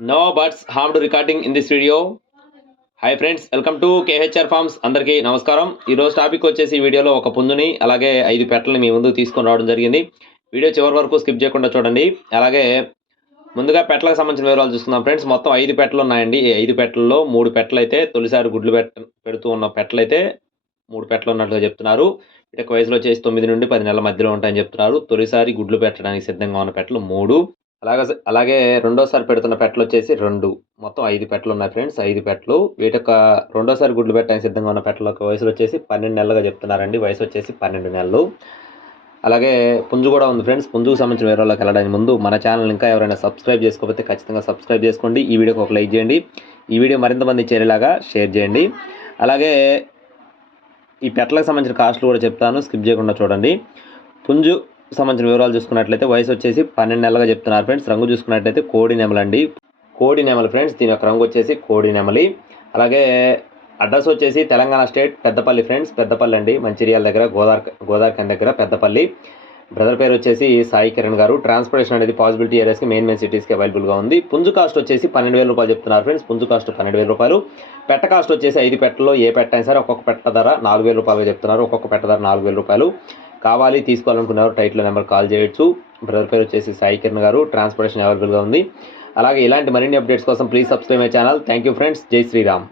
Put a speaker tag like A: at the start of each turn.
A: No birds harmed recording in this video hi friends welcome to KHR farms అందరికీ నమస్కారం. ఈరోజు topic వచ్చేసి ఈ వీడియోలో ఒక పుందుని అలాగే ఐదు పెట్టలని మీ ముందు తీసుకొని రావడం జరిగింది. వీడియో చివరి వరకు స్కిప్ చేయకుండా చూడండి. అలాగే ముందుగా పెట్టలకు సంబంధించిన వివరాలు చూస్తున్నాం ఫ్రెండ్స్ మొత్తం ఐదు పెట్టలు ఉన్నాయండి. ఈ ఐదు పెట్టలలో మూడు పెట్టలు అయితే తొలిసారి గుడ్లు పెట్ట పెడుతూ ఉన్న పెట్టలు అయితే మూడు పెట్టలు ఉన్నట్లుగా చెప్తున్నారు. ఇటక వయసులో వచ్చేసి తొమ్మిది నుండి పది నెలల మధ్యలో ఉంటాయని చెప్తున్నారు. తొలిసారి గుడ్లు పెట్టడానికి సిద్ధంగా ఉన్న పెట్టలు మూడు. అలాగే అలాగే రెండోసారి పెడుతున్న పెట్టలు వచ్చేసి రెండు. మొత్తం ఐదు పెట్టలు ఉన్నాయి ఫ్రెండ్స్ ఐదు పెట్టలు. వీటి యొక్క రెండోసారి గుడ్లు పెట్టడానికి సిద్ధంగా ఉన్న పెట్టల యొక్క వయసులు వచ్చేసి పన్నెండు నెలలుగా చెప్తున్నారండి. వయసు వచ్చేసి పన్నెండు నెలలు. అలాగే పుంజు కూడా ఉంది ఫ్రెండ్స్. పుంజుకు సంబంధించిన వివరాల్లోకి వెళ్ళడానికి ముందు మన ఛానల్ ఇంకా ఎవరైనా సబ్స్క్రైబ్ చేసుకోకపోతే ఖచ్చితంగా సబ్స్క్రైబ్ చేసుకోండి. ఈ వీడియోకి ఒక లైక్ చేయండి. ఈ వీడియో మరింత మంది చేరేలాగా షేర్ చేయండి. అలాగే ఈ పెట్టలకు సంబంధించిన కాస్ట్లు కూడా చెప్తాను. స్కిప్ చేయకుండా చూడండి. పుంజు సంబంధించిన వివరాలు చూసుకున్నట్లయితే వయసు వచ్చేసి పన్నెండు నెలలుగా చెప్తున్నారు ఫ్రెండ్స్. రంగు చూసుకున్నట్లయితే కోడి నెమలండి. కోడి నెమలి ఫ్రెండ్స్ దీని యొక్క రంగు వచ్చేసి కోడి నెమలి. అలాగే అడ్రస్ వచ్చేసి తెలంగాణ స్టేట్ పెద్దపల్లి ఫ్రెండ్స్. పెద్దపల్లి అండి మంచిర్యాల దగ్గర గోదావరి గోదావరిఖన్ దగ్గర పెద్దపల్లి. బ్రదర్ పేరు వచ్చేసి సాయి కిరణ్ గారు. ట్రాన్స్పోర్టేషన్ అనేది పాసిబిలిటీ ఏరియాస్కి మెయిన్ మెయిన్ సిటీస్కి అవైలబుల్గా ఉంది. పుంజు కాస్ట్ వచ్చేసి పన్నెండు వేల రూపాయలు చెప్తున్నారు ఫ్రెండ్స్. పుంజు కాస్ట్ పన్నెండు వేల రూపాయలు. పెట్ట కాస్ట్ వచ్చేసి ఐదు పెట్టలో ఏ పెట్ట అయినా సరే ఒక్కొక్క పెట్ట ధర నాలుగు వేల రూపాయలు చెప్తున్నారు. ఒక్కొక్క పెట్ట ధర నాలుగు వేల రూపాయలు. కావాలి తీసుకోవాలనుకున్నారు టైటిల్ నెంబర్ కాల్ చేయొచ్చు. బ్రదర్ పేరు వచ్చేసి సాయి కిరణ్ గారు ట్రాన్స్పోర్టేషన్ అవైలబుల్గా ఉంది. అలాగే ఇలాంటి మరిన్ని అప్డేట్స్ కోసం please subscribe my channel. Thank you friends. జై శ్రీరామ్.